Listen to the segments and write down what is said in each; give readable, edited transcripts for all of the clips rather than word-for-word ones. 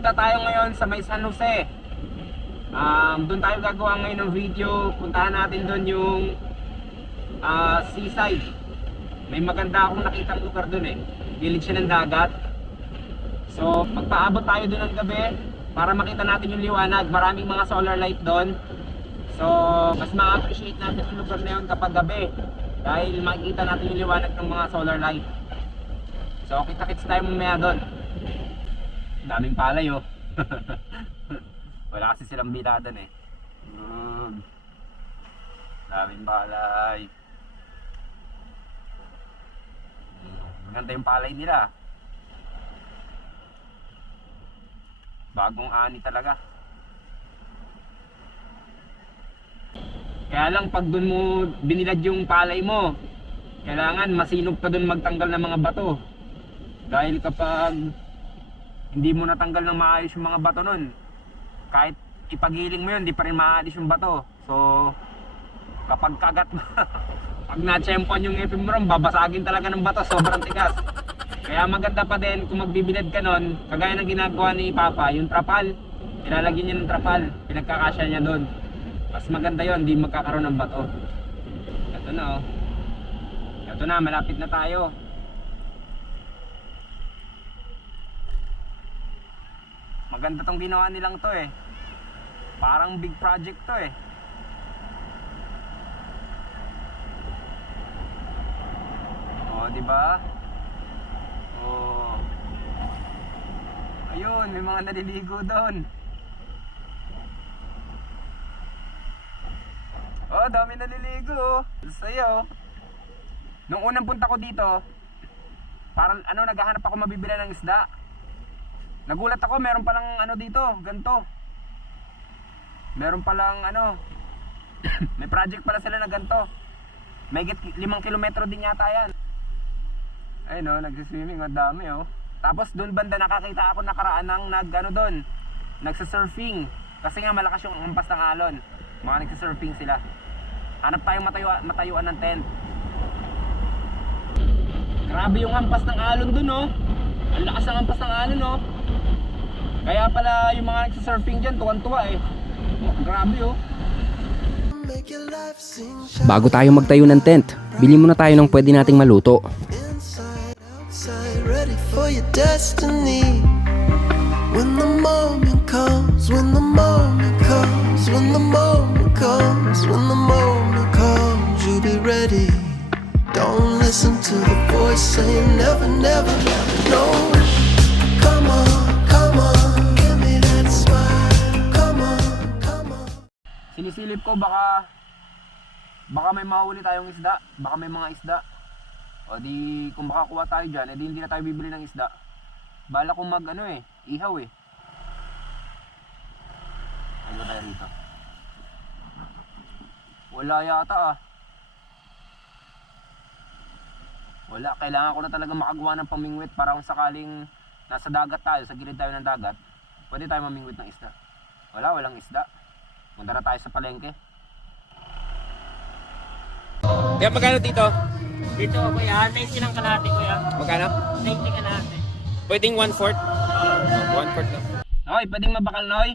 Pupunta tayo ngayon sa may San Jose. Doon tayo gagawa ngayon ng video. Puntahan natin doon yung seaside. May maganda akong nakitang lugar doon eh. Gilid siya ng dagat. So magpaabot tayo doon ng gabi para makita natin yung liwanag. Maraming mga solar light doon. So mas ma-appreciate natin yung lugar na yun kapag gabi, dahil makikita natin yung liwanag ng mga solar light. So kita-kits tayo mamaya doon. Daming palay oh. Wala kasi silang bila doon eh. Daming palay. Maganda yung palay nila. Bagong ani talaga. Kaya lang pag dun mo binilad yung palay mo, kailangan masinop ka dun magtanggal ng mga bato. Dahil kapag hindi mo natanggal ng maayos yung mga bato nun, kahit ipagiling mo yun, di pa rin maalis yung bato. So kapag kagat mo pag na-tsempuan yung ngipin mo ron, babasagin talaga ng bato, sobrang tigas. Kaya maganda pa din kung magbibilad ka nun, kagaya ng ginagawa ni Papa, yung trapal, ilalagyan niya ng trapal, pinagkakasya niya doon. Mas maganda yon, hindi magkakaroon ng bato. Ito na oh. Ito na, malapit na tayo. Maganda tong ginawa nilang to eh. Parang big project to eh. Oh, di ba? Oh. Ayun, may mga naliligo doon. Oh, dami naliligo. Sayo. Nung unang punta ko dito, parang naghahanap ako mabibili ng isda. Nagulat ako, meron palang dito, ganto. Meron palang may project pala sila na ganto. May 5 kilometro din yata yan. Ayun oh, nagsiswimming, ang dami oh. Tapos doon banda nakakita ako nakaraan ng doon, nagsa-surfing. Kasi nga malakas yung hampas ng alon. Mga nagsa-surfing sila. Hanap tayong matayuan ng tent. Grabe yung hampas ng alon doon oh. Ang lakas ng hampas ng alon oh. Kaya pala yung mga nagsa-surfing dyan, tuwan-tuwa eh. Oh, grabe oh. Bago tayo magtayo ng tent, bili muna tayo ng pwede nating maluto. Ready for your destiny. When the moment comes, when the moment comes, when the moment comes, when the moment comes, you'll be ready. Don't listen to the voice saying never, never, never. No. Come on, come on, give me that smile. Come on, come on. Sinisilip ko baka may mahuli tayong isda, baka may mga isda. O di kung makakuha tayo dyan, edi hindi na tayo bibili ng isda. Bala kong ihaw eh. Ano tayo rito? Wala yata ah. Wala, kailangan ko na talaga makagawa ng pamingwit para kung sakaling nasa dagat tayo, sa gilid tayo ng dagat, pwede tayo mamingwit ng isda. Walang isda. Punta na tayo sa palengke. Kaya magkano dito? Dito kuya, 90 lang kalahati kuya. Magkano? 90 kalahati. Pwedeng 1/4? 1/4 lang. Noy, pwedeng mabakal Noy?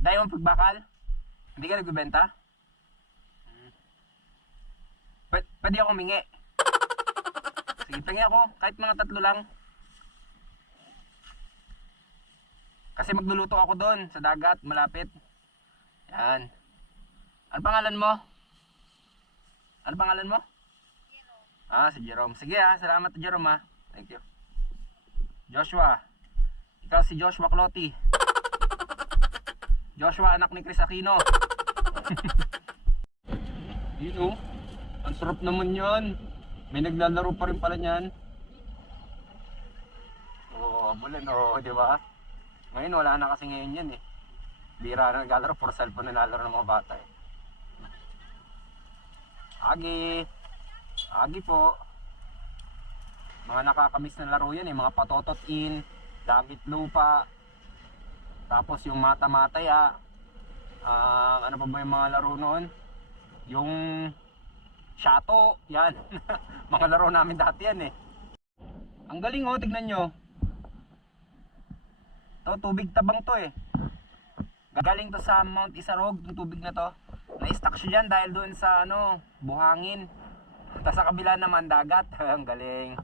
Dahil mo pagbakal? Hindi ka nagbibenta? Pwede ako humingi. Sige, pengi ako. Kahit mga 3 lang. Kasi magluluto ako doon sa dagat, malapit. Yan. Ano pangalan mo? Ano pangalan mo? Jerome. Si Jerome. Sige salamat Jerome Thank you. Joshua. Ikaw si Joshua Cloti. Joshua anak ni Chris Aquino. Yun oh. Ang sarap naman yun. May naglalaro pa rin pala niyan. Oo, bulan oh, di ba? Ngayon wala na kasi ngayon yan eh. Bira na naglalaro, puro cellphone na nalaro ng mga bata eh. Agi po. Mga nakakamiss na laro yan eh. Mga patotot in, damit lupa. Tapos yung mata-mata ya. Ano pa ba yung mga laro noon? Yung shato, yan. Mga laro namin dati yan eh. Ang galing oh, tignan nyo. To, tubig tabang to eh. Galing to sa Mount Isarog, yung tubig na to. Na-stuck siya dyan dahil doon sa buhangin. Tapos sa kabila naman dagat. Ang galing.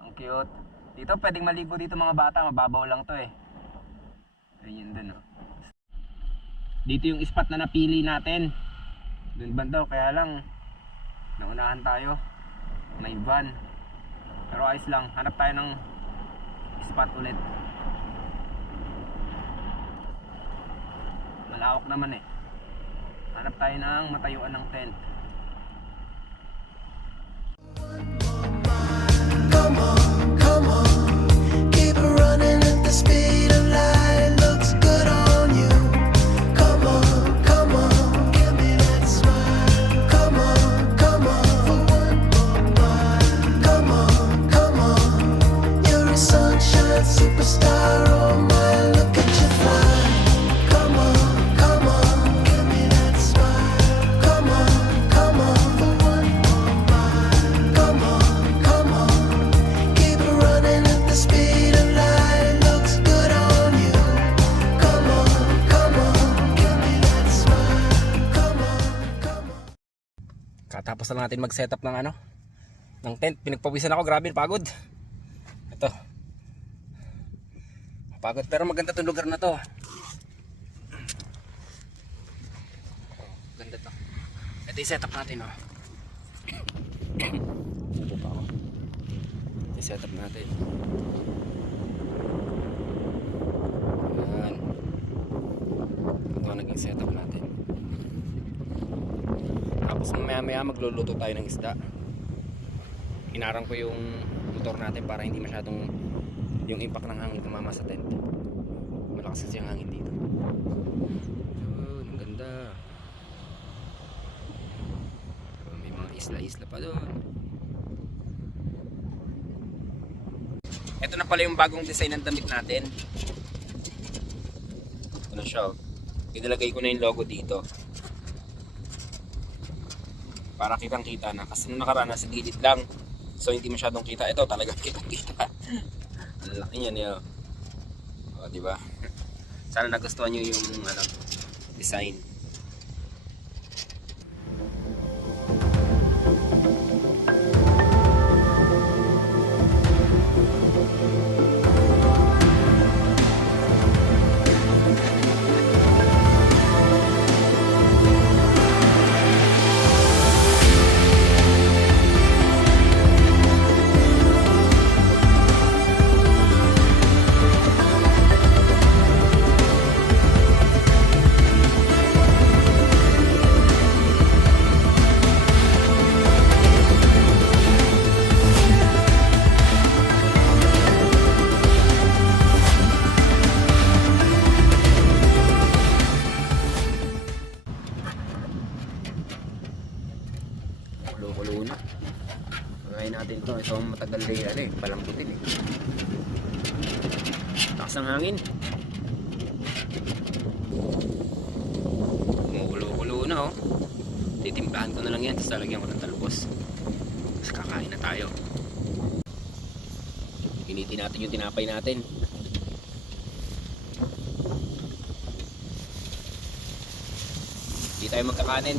Ang cute. Dito pwedeng maligo dito mga bata, mababaw lang to eh. Ayun dun oh. Dito yung spot na napili natin. Doon banda, kaya lang naunahan tayo. May van. Pero ayos lang, hanap tayo ng spot ulit. Malawak naman eh. Hanap tayo ng matayuan ng tent. Come on, come on. Keep it running at the speed of light. Looks good on you. Come on, give me that smile. Come on, for one more mile. Come on, you're a sunshine superstar. Oh my, look at you fly. Come on, give me that smile. Come on, for one more mile. Come on, keep it running at the speed of light. Looks good on you. Come on, give me that smile. Come on. Katapos na natin mag-setup ng tent. Pinagpawisan ako, grabe, pagod. Ito. Pagod pero maganda tong lugar na to. Ganda to. Ito yung setup natin, oh. Ito pa ako. Ito yung setup natin. Ayan. Ito ang naging setup natin. Tapos maya magluluto tayo ng isda. Inarang ko yung motor natin para hindi masyadong yung impact ng hangin tumama sa tent. Malakas kasi ang hangin dito. Yun, ang ganda. May mga isla-isla pa doon. Ito na pala yung bagong design ng damit natin. Ito na siya, oh. Inilagay ko na yung logo dito para kitang kita na, kasi nung nakaraan nasa gilid lang, so hindi masyadong kita. Ito talagang kitang kita. Ang laki niya niya. O, diba? Sana nagustuhan nyo yung design. Kulo-kulo na. Pagkain natin ito. Ito ang matagal na palambutin eh. Takas ng hangin. Kumukulo-kulo na oh. Titimplahan ko na lang yan. Tapos lalagyan ko ng talbos. Tapos kakain na tayo. Initin natin yung tinapay natin. Hindi tayo magkakanin.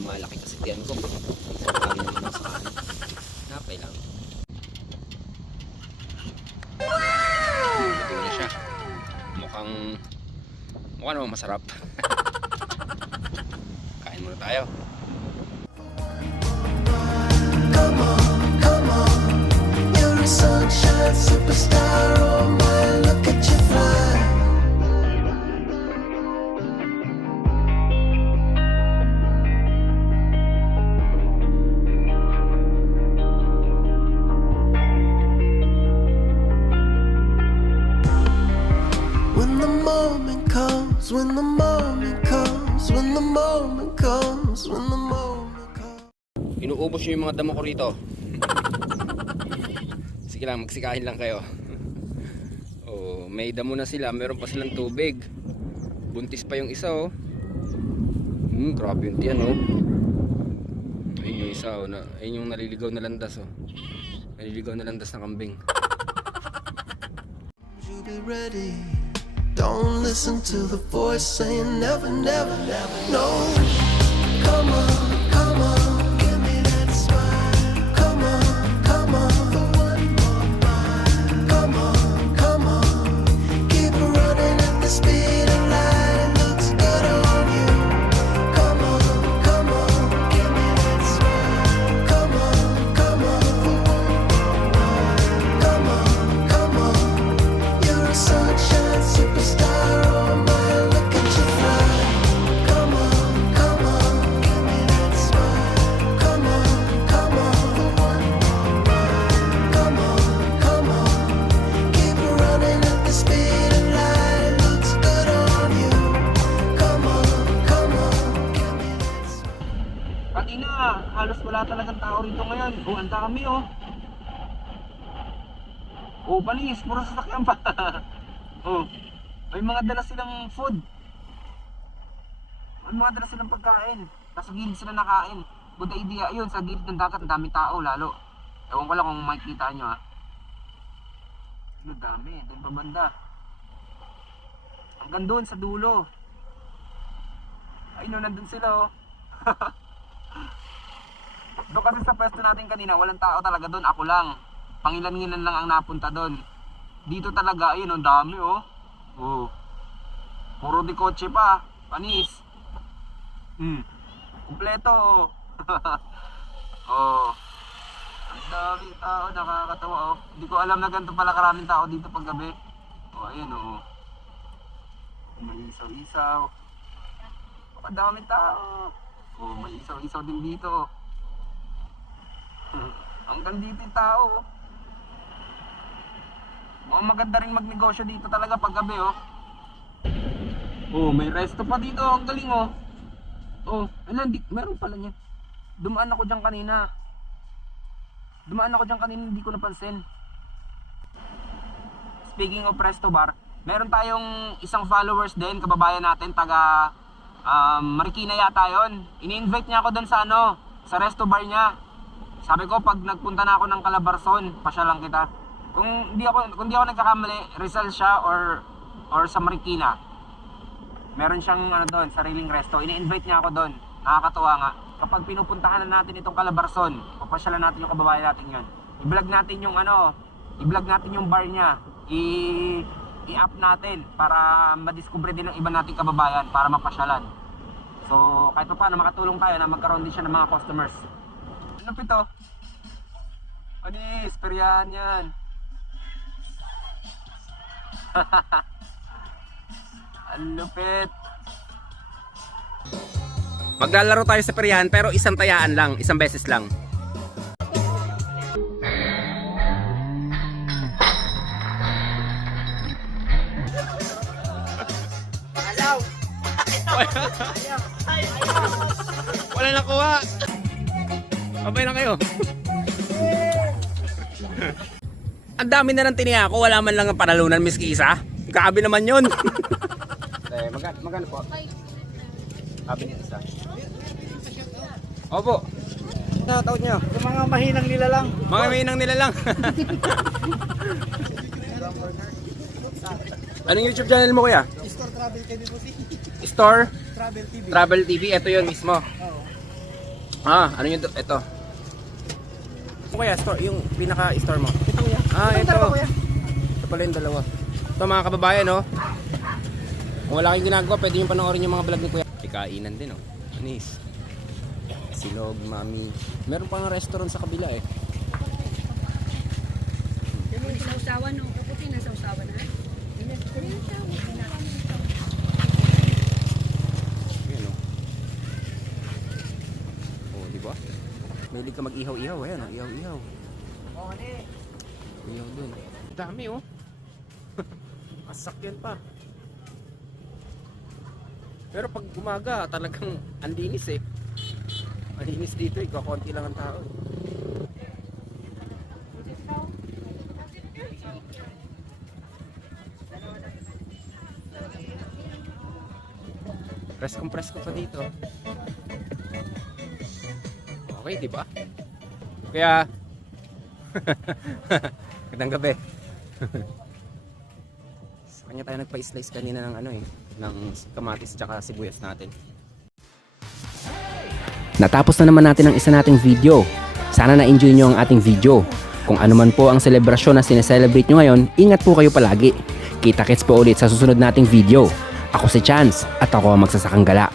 Lumalaki kasi tiyan ko. Isang kanin naman sa kanin. Napay lang. Luto na siya. Mukhang naman masarap. Kain muna tayo. Come on, you're a sunshine superstar. Oh my, look at you fly. When the moment comes, when the moment comes, when the moment comes, when the moment comes. Inuubos nyo yung mga damo ko rito. Sige lang, magsikahin lang kayo. Oh, may damo na sila, meron pa silang tubig. Buntis pa yung isa oh. Grabe yung tiyan oh. Ayun yung isa oh, ayun yung naliligaw na landas oh. Naliligaw na landas na kambing. You you be ready. Don't listen to the voice saying never, never, never. No, come on, give me that smile. Come on, for one more mile. Come on, keep running at the speed of light. It looks good on you. Come on, give me that smile. Come on, for one more mile. Come on, you're a sunshine superstar. Oh my, look at you fly. Come on, give me that smile. Come on, for one more mile. Come on, keep running at the speed of light. It looks good on you. Come on, give me that smile. Kanina, halos wala talagang tao rito ngayon. Oh, ang dami oh. Oh, panis, puro sasakyan pa. Oh, may mga dala silang food. May mga dala silang pagkain. Nasa gilid sila nakain. Good idea yun, sa gilid ng dagat, ang daming tao lalo. Ewan ko lang kung makikita nyo ha. Ano dami, doon pa banda. Hanggang doon sa dulo. Ay no, nandun sila oh. Doon kasi sa pwesto natin kanina, walang tao talaga doon, ako lang. Pangilan-ngilan lang ang napunta doon. Dito talaga, ayun, ang dami oh. Oh. Puro di kotse pa, panis. Kumpleto oh. Oh. Ang dami tao, nakakatawa oh. Hindi ko alam na ganito pala karaming tao dito pag gabi. Oh, ayun oh. May isaw-isaw. Ang dami tao. Oh, may isaw-isaw din dito. Hanggang dito yung tao oh. Oh, maganda rin magnegosyo dito talaga pag gabi oh. Oh, may resto pa dito, ang galing oh. Oh, meron pala niyan. Dumaan ako diyan kanina. Hindi ko napansin. Speaking of resto bar, meron tayong isang followers din, kababayan natin, taga Marikina yata yun. Ini-invite niya ako doon sa sa resto bar niya. Sabi ko, pag nagpunta na ako ng Calabarzon, pasya lang kita. Kung di ako nagkakamali, Rizal siya or sa Marikina. Meron siyang doon, sariling resto. Ini-invite niya ako doon. Nakakatuwa nga. Kapag pinupuntahan na natin itong Calabarzon, papasyalan natin yung kababayan natin 'yon. I-vlog natin yung bar niya. I-up natin para madiskubre din ng iba nating kababayan para mapasyalan. So, kahit pa paano makatulong tayo na magkaroon din siya ng mga customers. Ano pito? Anis, peryahan yan. Ang lupit. Maglalaro tayo sa peryahan pero isang tayaan lang, isang beses lang. Wala nakuha. Babay na kayo. Ang dami na ng tiniya ko, wala man lang ang panalunan, miski isa. Grabe naman yun. Magkano po? Sabi niya isa. Opo. Ano tawag niyo? Yung mga mahinang nila lang. Mga mahinang nila lang. Anong YouTube channel mo kuya? Store Travel TV po si. Store? Travel TV. Travel TV, ito yun mismo. Oo. Ano yun? Ito. Kuya, store, yung pinaka-store mo. Ito kuya. Ah, Anong ito. dalawa, kuya? Ito pala yung dalawa. Ito mga kababayan, no? Kung wala kayong ginagawa, pwede nyo panoorin yung mga vlog ni kuya. May kainan din, oh. Anis. Silog, mami. Meron pang restaurant sa kabila, eh. Yung sausawan, no? Kaputi na sausawan, ha? Ayan, oh. Oh, di ba? Mahilig ka mag-ihaw-ihaw, ayan, oh. Ihaw-ihaw. Ihaw dun. Dami, oh. Masakyan pa. Pero pag umaga, talagang andinis, eh. Malinis dito, eh. Kakunti lang ang tao. Presko pa dito. Okay, di ba? Kaya, magandang gabi. Kanya tayo nagpa-slice kanina ng ng kamatis tsaka sibuyas natin. Natapos na naman natin ang isa nating video. Sana na-enjoy nyo ang ating video. Kung ano man po ang selebrasyon na sineselebrate nyo ngayon, ingat po kayo palagi. Kita-kits po ulit sa susunod nating video. Ako si Chance at ako ang magsasakang gala.